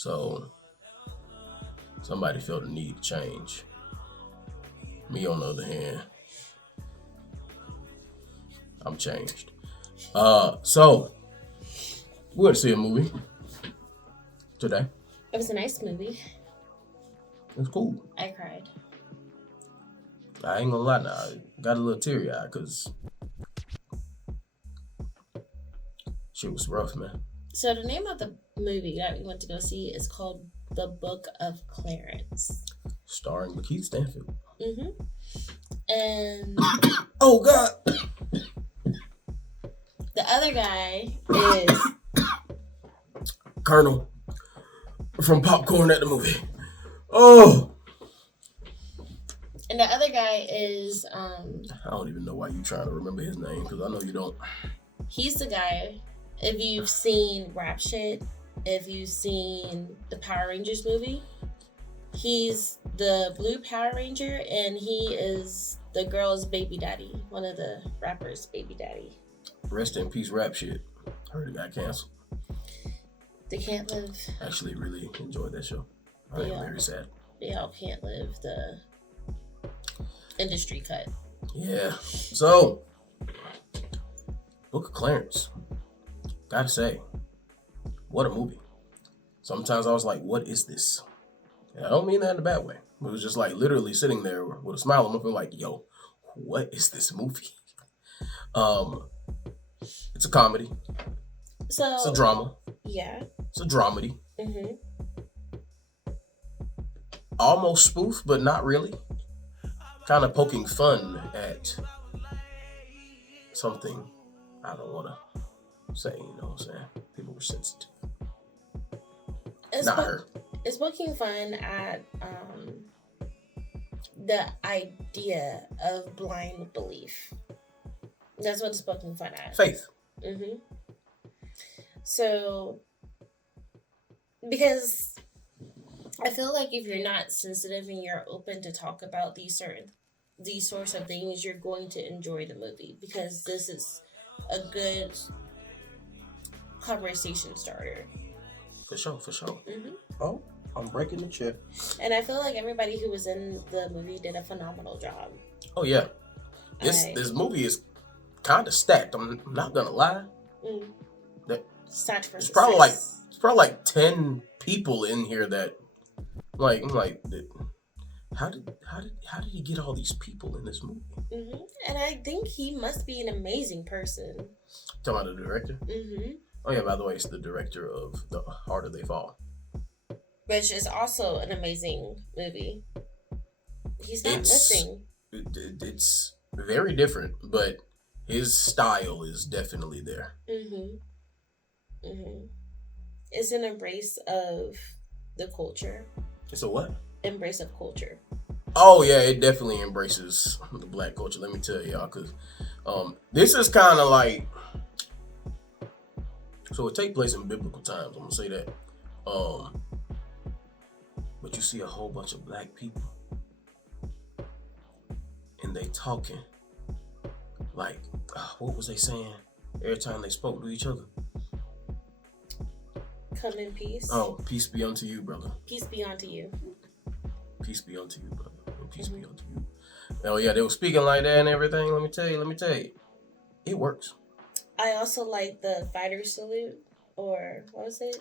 So somebody felt the need to change. Me, on the other hand, I'm changed. So we went to see a movie today. It was a nice movie. It was cool. I cried. I ain't gonna lie now. I got a little teary-eyed because shit was rough, man. So the name of the movie that we went to go see is called The Book of Clarence. Starring Lakeith Stanfield. Mm-hmm. And oh, God. The other guy is Colonel from Popcorn at the Movie. Oh. And the other guy is I don't even know why you trying to remember his name because I know you don't. He's the guy. If you've seen Rap Shit, if you've seen the Power Rangers movie, he's the blue Power Ranger, and he is the girl's baby daddy, one of the rappers' baby daddy. Rest in peace, Rap Shit. Heard it got canceled. They can't live. Actually, really enjoyed that show. I am very sad. They all can't live the industry cut. Yeah. So, Book of Clarence. Gotta say, what a movie. Sometimes I was like, what is this? And I don't mean that in a bad way. It was just like literally sitting there with a smile on my face like, yo, what is this movie? It's a comedy. So it's a drama. Yeah. It's a dramedy. Mm-hmm. Almost spoof, but not really. Kind of poking fun at something I don't want to say, you know what I'm saying? People were sensitive. Not her. It's poking fun at the idea of blind belief. That's what it's poking fun at. Faith. Mm-hmm. So, because I feel like if you're not sensitive and you're open to talk about these sorts of things, you're going to enjoy the movie because this is a good conversation starter. For sure. Mm-hmm. Oh, I'm breaking the chair. And I feel like everybody who was in the movie did a phenomenal job. Oh yeah, this movie is kind of stacked. I'm not gonna lie. Stacked for it's probably like 10 people in here that I'm like, how did he get all these people in this movie? Mm-hmm. And I think he must be an amazing person. Talking about the director? Mm-hmm. Oh yeah, by the way, it's the director of The Harder They Fall, which is also an amazing movie. He's not missing. It's very different, but his style is definitely there. Mm-hmm. It's an embrace of the culture. It's a what? Embrace of culture. Oh yeah, it definitely embraces the black culture. Let me tell y'all, because this is kind of like, so it takes place in biblical times. I'm gonna say that. But you see a whole bunch of black people, and they talking like, what was they saying every time they spoke to each other? Come in peace. Oh, peace be unto you, brother. Peace be unto you. Peace be unto you, brother. And peace be unto you. Oh yeah, they were speaking like that and everything. Let me tell you, it works. I also like the fighter salute, or what was it?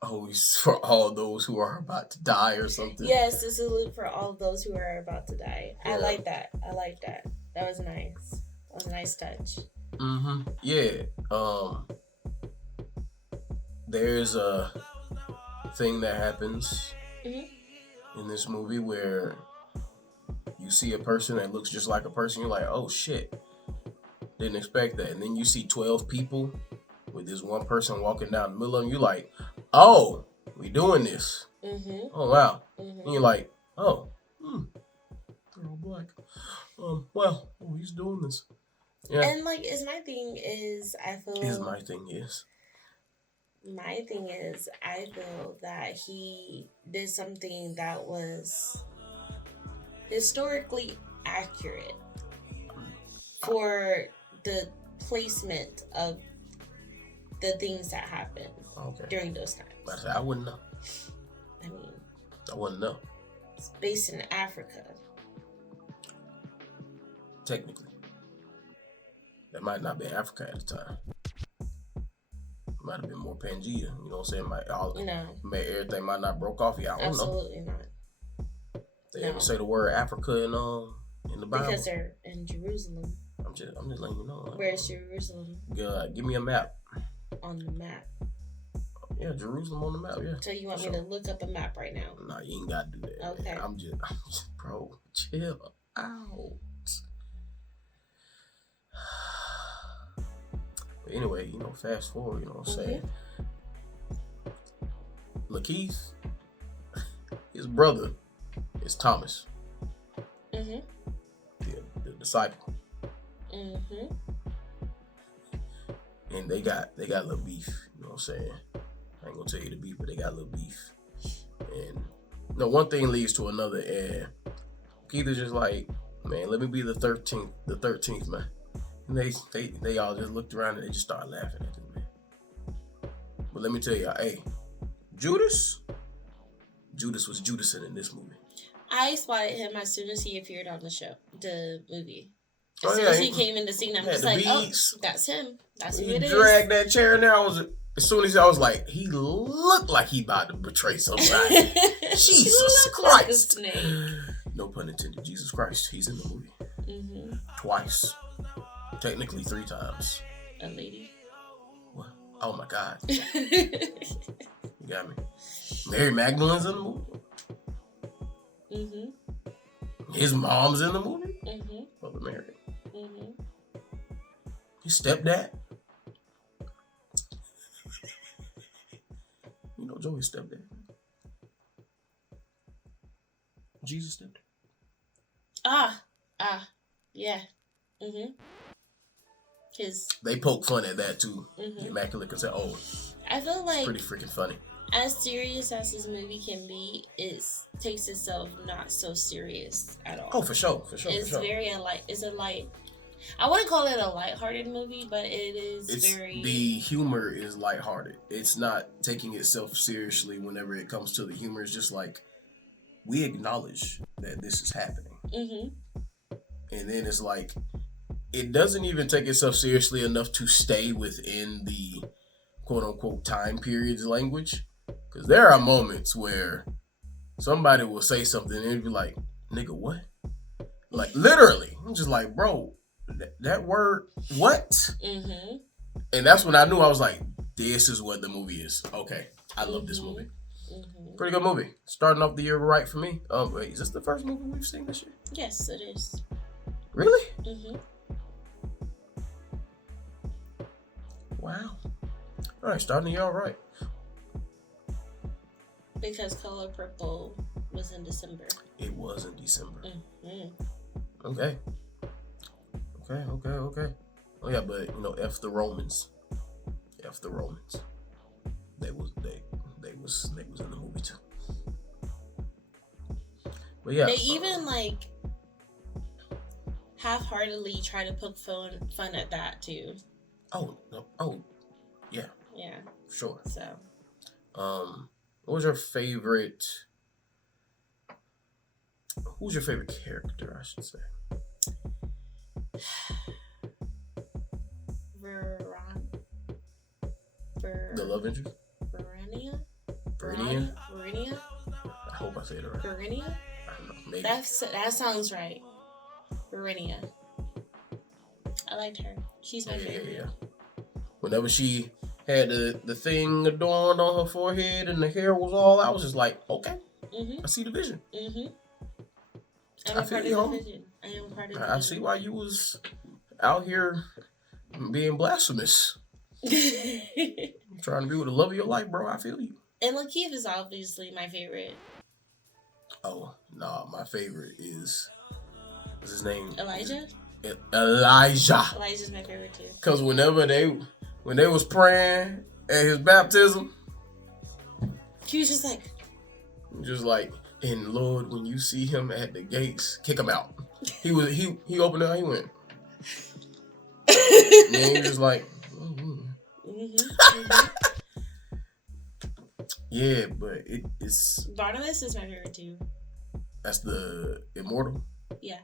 Oh, it's for all those who are about to die or something. Yes, the salute for all of those who are about to die. Yeah. I like that. That was nice. That was a nice touch. Mm-hmm. Yeah. There's a thing that happens in this movie where you see a person that looks just like a person. You're like, oh shit, didn't expect that. And then you see 12 people with this one person walking down the middle of them. You're like, oh, we doing this. Mm-hmm. Oh wow. Mm-hmm. And you're like, oh, they're all black. Well, he's doing this. Yeah. And like, my thing is, I feel that he did something that was historically accurate for the placement of the things that happened during those times. I wouldn't know. I mean, I wouldn't know. it's based in Africa. Technically. That might not be Africa at the time. It might have been more Pangea. You know what I'm saying? Everything might not broke off yet. I don't know. Absolutely not. They ever say the word Africa in the Bible? Because they're in Jerusalem. I'm just letting you know. Where's Jerusalem? Give me a map. On the map. Yeah, Jerusalem on the map. Yeah. So you want me to look up a map right now? Nah, you ain't gotta do that. Okay. Man. I'm just, bro, chill out. But anyway, fast forward. You know what I'm saying? Lakeith, his brother is Thomas. The disciple. And they got a little beef. You know what I'm saying? I ain't gonna tell you the beef, but they got a little beef. And one thing leads to another, and Keith is just like, man, let me be the 13th man. And they all just looked around and they just started laughing at him, man. But let me tell you, hey, Judas was Judasing in this movie. I spotted him as soon as he appeared on the movie. As soon as he came in the scene, I'm just like, beads. Oh, that's him. That's who it is. He dragged that chair in there. As soon as I was like, he looked like he about to betray somebody. Jesus Christ. Like no pun intended. Jesus Christ. He's in the movie. Twice. Technically 3 times. A lady. What? Oh my God. You got me. Mary Magdalene's in the movie. His mom's in the movie. Mother Mary. His stepdad. You know Joey's stepdad. Jesus' stepdad. Yeah. They poke fun at that too. The Immaculate Conception. Oh, I feel like it's pretty freaking funny. As serious as this movie can be, it takes itself not so serious at all. Oh, for sure. It's very it's a light. I wouldn't call it a lighthearted movie, but the humor is lighthearted. It's not taking itself seriously whenever it comes to the humor. It's just like, we acknowledge that this is happening. And then it's like, it doesn't even take itself seriously enough to stay within the quote unquote time periods language. Because there are moments where somebody will say something and it'll be like, nigga, what? Like, literally. I'm just like, bro, that word, what? And that's when I knew. I was like, this is what the movie is. Okay, I love this movie. Pretty good movie. Starting off the year right for me. Wait, is this the first movie we've seen this year? Yes, it is. Really? Wow. All right, starting the year all right. Because Color Purple was in December. It was in December. Okay. Oh yeah, but F the Romans. They was in the movie too. But yeah. They even half-heartedly try to poke fun at that too. Oh no. Oh yeah. Yeah. Sure. So. What was your favorite? Who's your favorite character? I should say. The love interest? Verinia? I hope I said it right. Verinia? I don't know. Maybe. That sounds right. Verinia. I liked her. She's my favorite. Yeah. Whenever she had the thing adorned on her forehead and the hair was all out, I was just like, okay. I see the vision. I'm a part of the vision. I am part of the vision. I see why you was out here being blasphemous. Trying to be with the love of your life, bro. I feel you. And Lakeith is obviously my favorite. Oh, no. My favorite is... What's his name? Elijah? Elijah's my favorite too. Because when they was praying at his baptism... He was just like... And Lord, when you see him at the gates, kick him out. He opened it, he went... And he was like... Yeah, but it's Barnabas is my favorite too. That's the immortal. Yeah.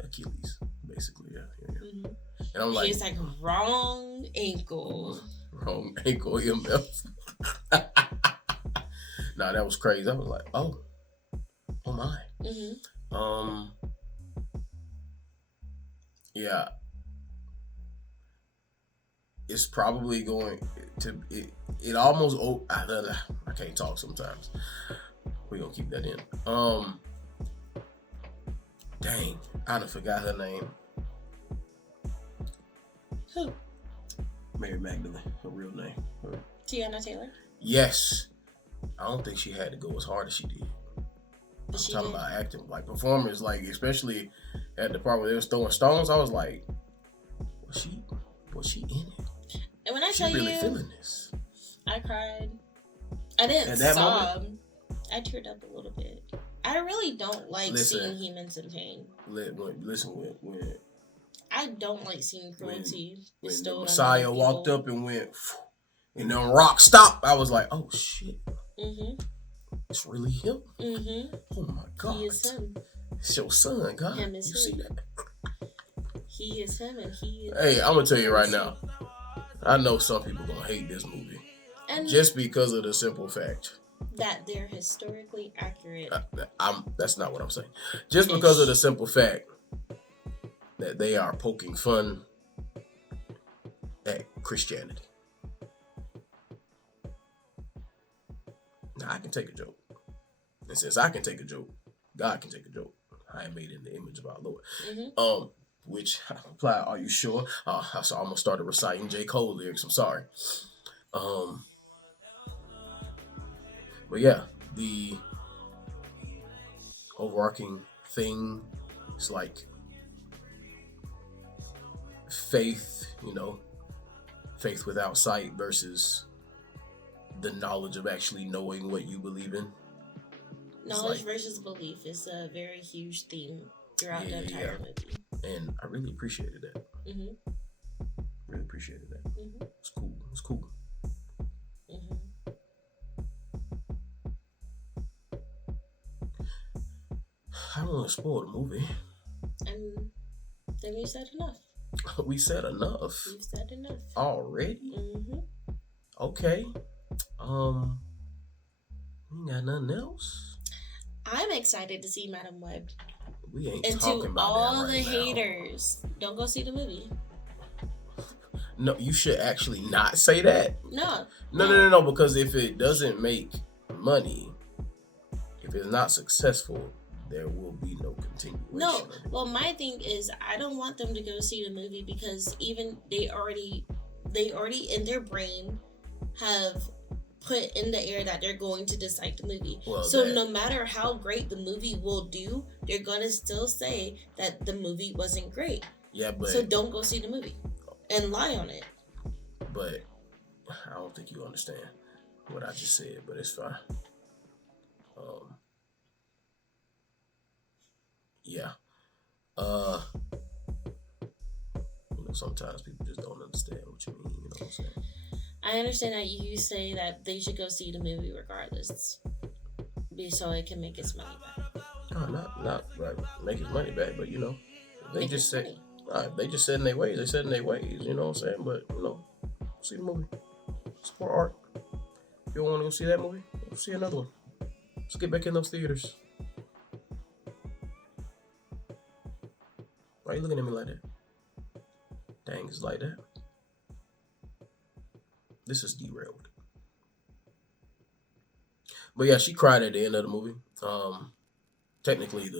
Achilles, basically. Yeah. Mm-hmm. And I'm like, he's like wrong ankle. Wrong ankle EMF. Nah, that was crazy. I was like, oh my. Mm-hmm. Yeah, it's probably going to it almost. Oh, I can't talk sometimes. We're gonna keep that in. Dang, I done forgot her name. Who? Mary Magdalene, her real name. Tiana Taylor. Yes, I don't think she had to go as hard as she did. I'm talking about acting, like performers, like especially at the part where they was throwing stones. I was like, was she in it? And when I she tell really you, feeling this. I cried. I didn't sob. I teared up a little bit. I really don't like seeing humans in pain. Listen, when I don't like seeing cruelty. When the Messiah walked up and went, and then rock stopped, I was like, oh shit. Mm-hmm. It's really him. Mm-hmm. Oh my God. He is him. It's your son, God. Him is you him. see that? He is him, and he is. Hey, I'm gonna tell you right now. I know some people gonna hate this movie, and just because of the simple fact that they're historically accurate. That's not what I'm saying. Just because of the simple fact that they are poking fun at Christianity. Now I can take a joke, and since I can take a joke, God can take a joke. I am made in the image of our Lord. Mm-hmm. Which I apply. Are you sure? So I'm gonna start reciting J. Cole lyrics. I'm sorry. But yeah, the overarching thing is like faith, faith without sight versus the knowledge of actually knowing what you believe in. Knowledge versus belief is a very huge theme throughout the entire movie. And I really appreciated that. Mm-hmm. Really appreciated that. Mm-hmm. It's cool. It's cool. Mm-hmm. I don't want to spoil the movie. And then we said enough. We said enough. We've said enough. Already? Mm-hmm. Okay. We got nothing else? I'm excited to see Madam Web. We ain't and talking about that right now. And to all the haters, don't go see the movie. No, you should actually not say that. No, because if it doesn't make money, if it's not successful, there will be no continuation. No, well, my thing is, I don't want them to go see the movie because even they already in their brain have put in the air that they're going to dislike the movie. Well, so no matter how great the movie will do, they're gonna still say that the movie wasn't great. Yeah, but so don't go see the movie and lie on it. But I don't think you understand what I just said, but it's fine. Yeah. Sometimes people just don't understand what you mean, you know what I'm saying? I understand that you say that they should go see the movie regardless, so it can make its money back. No, not right, make its money back, but they just said, they just said in their ways. They said in their ways, you know what I'm saying? But see the movie, support art. If you don't want to go see that movie, go see another one. Let's get back in those theaters. Why are you looking at me like that? Dang, it's like that. This is derailed. But yeah, she cried at the end of the movie. Technically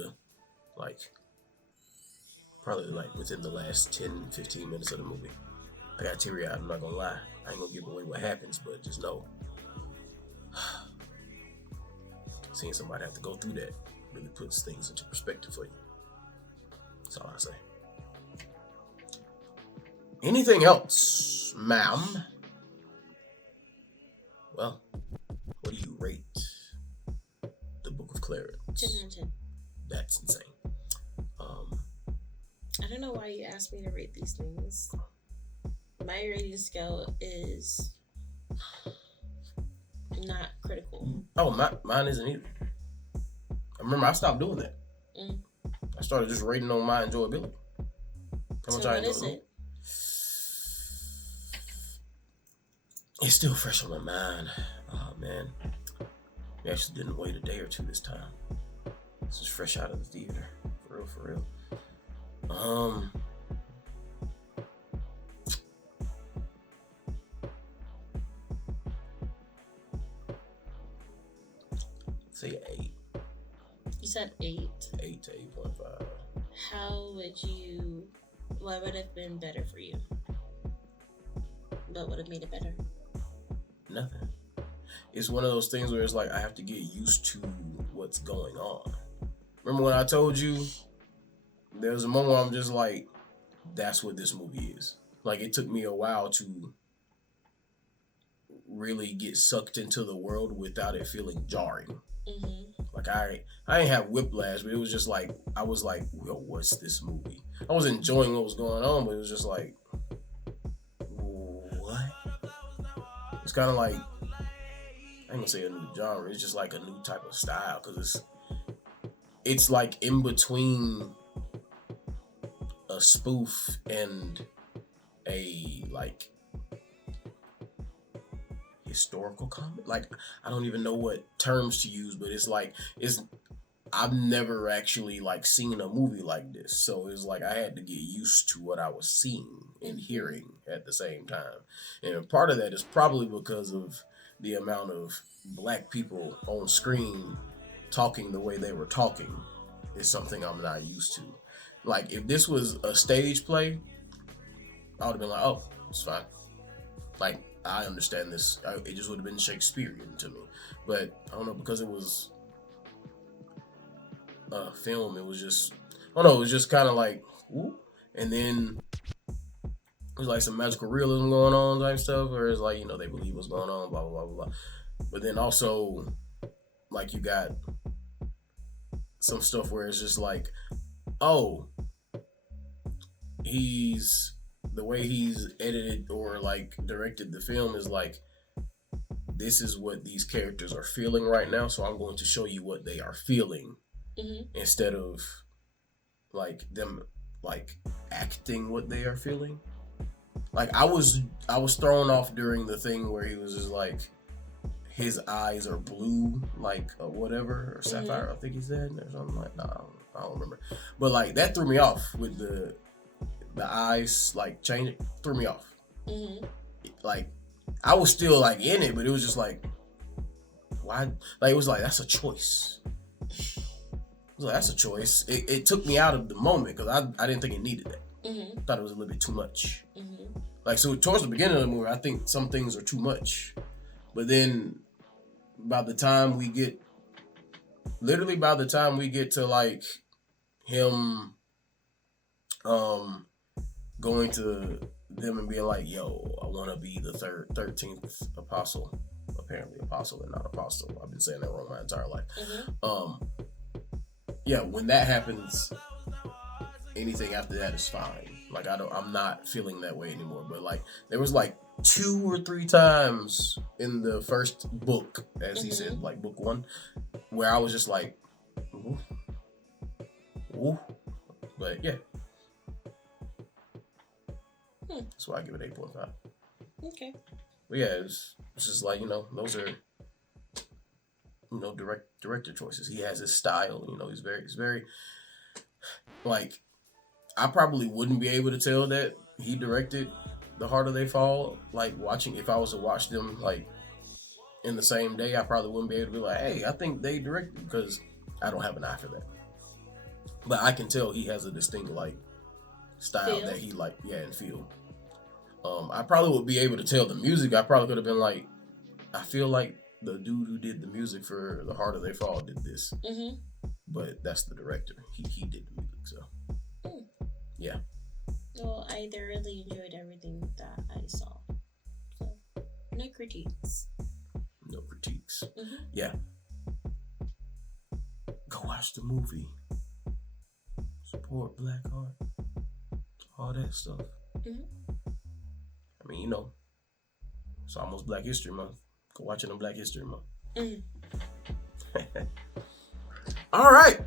probably within the last 10-15 minutes of the movie. I got teary-eyed, I'm not gonna lie. I ain't gonna give away what happens, but just know seeing somebody have to go through that really puts things into perspective for you. That's all I say. Anything else, ma'am? Well, what do you rate the Book of Clarence? 10 out of 10. That's insane. I don't know why you asked me to rate these things. My rating scale is not critical. Oh, mine isn't either. I remember I stopped doing that. I started just rating on my enjoyability. So what is it? It's still fresh on my mind. Oh man, we actually didn't wait a day or two this time. This is fresh out of the theater, for real. Say 8. You said 8. 8 to 8.5. What would have been better for you? What would have made it better? Nothing. It's one of those things where it's like I have to get used to what's going on. Remember when I told you there was a moment where I'm just like, that's what this movie is. Like, it took me a while to really get sucked into the world without it feeling jarring. Like, I didn't have whiplash, but it was just like, I was like, yo, what's this movie? I was enjoying what was going on, but it was just like, what? It's kind of like, I ain't gonna say a new genre, it's just like a new type of style, because it's like in between a spoof and a like historical comedy. Like, I don't even know what terms to use, but it's like I've never actually like seen a movie like this, so it's like I had to get used to what I was seeing and hearing at the same time. And part of that is probably because of the amount of black people on screen talking the way they were talking is something I'm not used to. Like, if this was a stage play, I would have been like, oh, it's fine. Like, I understand this. It just would have been Shakespearean to me. But I don't know, because it was a film, it was just, I don't know, it was just kind of like, whoop. And then there's like some magical realism going on type stuff, where it's like, they believe what's going on, blah, blah, blah, blah. But then also, like, you got some stuff where it's just like, oh, the way he's edited or like directed the film is like, this is what these characters are feeling right now, so I'm going to show you what they are feeling, instead of like them like acting what they are feeling. Like, I was thrown off during the thing where he was just like, his eyes are blue, like whatever, or sapphire, I think he said, or something like. I don't remember, but like that threw me off with the eyes like changing. Threw me off. Like, I was still like in it, but it was just like, why? Like, it was like, that's a choice. It was like, that's a choice. It took me out of the moment because I didn't think it needed that. I thought it was a little bit too much. Like, so towards the beginning of the movie, I think some things are too much, but then by the time we get to like him going to them and being like, yo, I want to be the 13th apostle. Apparently apostle and not apostle. I've been saying that wrong my entire life. Yeah, when that happens, anything after that is fine. Like, I'm not feeling that way anymore. But like, there was like 2 or 3 times in the first book, as he said, like book 1, where I was just like, ooh, ooh. But yeah, that's why I give it 8.5. Okay. But yeah, it's just like, those are director choices. He has his style. He's very like, I probably wouldn't be able to tell that he directed The Harder They Fall. Like, if I was to watch them like in the same day, I probably wouldn't be able to be like, hey, I think they directed, because I don't have an eye for that. But I can tell he has a distinct like style that he like, and feel. I probably would be able to tell the music. I probably could have been like, I feel like the dude who did the music for The Harder They Fall did this. But that's the director. He did the music, so. Yeah. Well, I thoroughly enjoyed everything that I saw. So, no critiques. No critiques. Yeah. Go watch the movie. Support Black art. All that stuff. I mean, it's almost Black History Month. Watching the Black History Month. Mm. All right.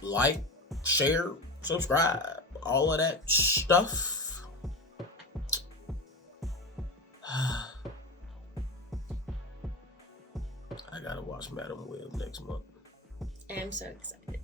Like, share, subscribe, all of that stuff. I gotta watch Madam Web next month. I'm so excited.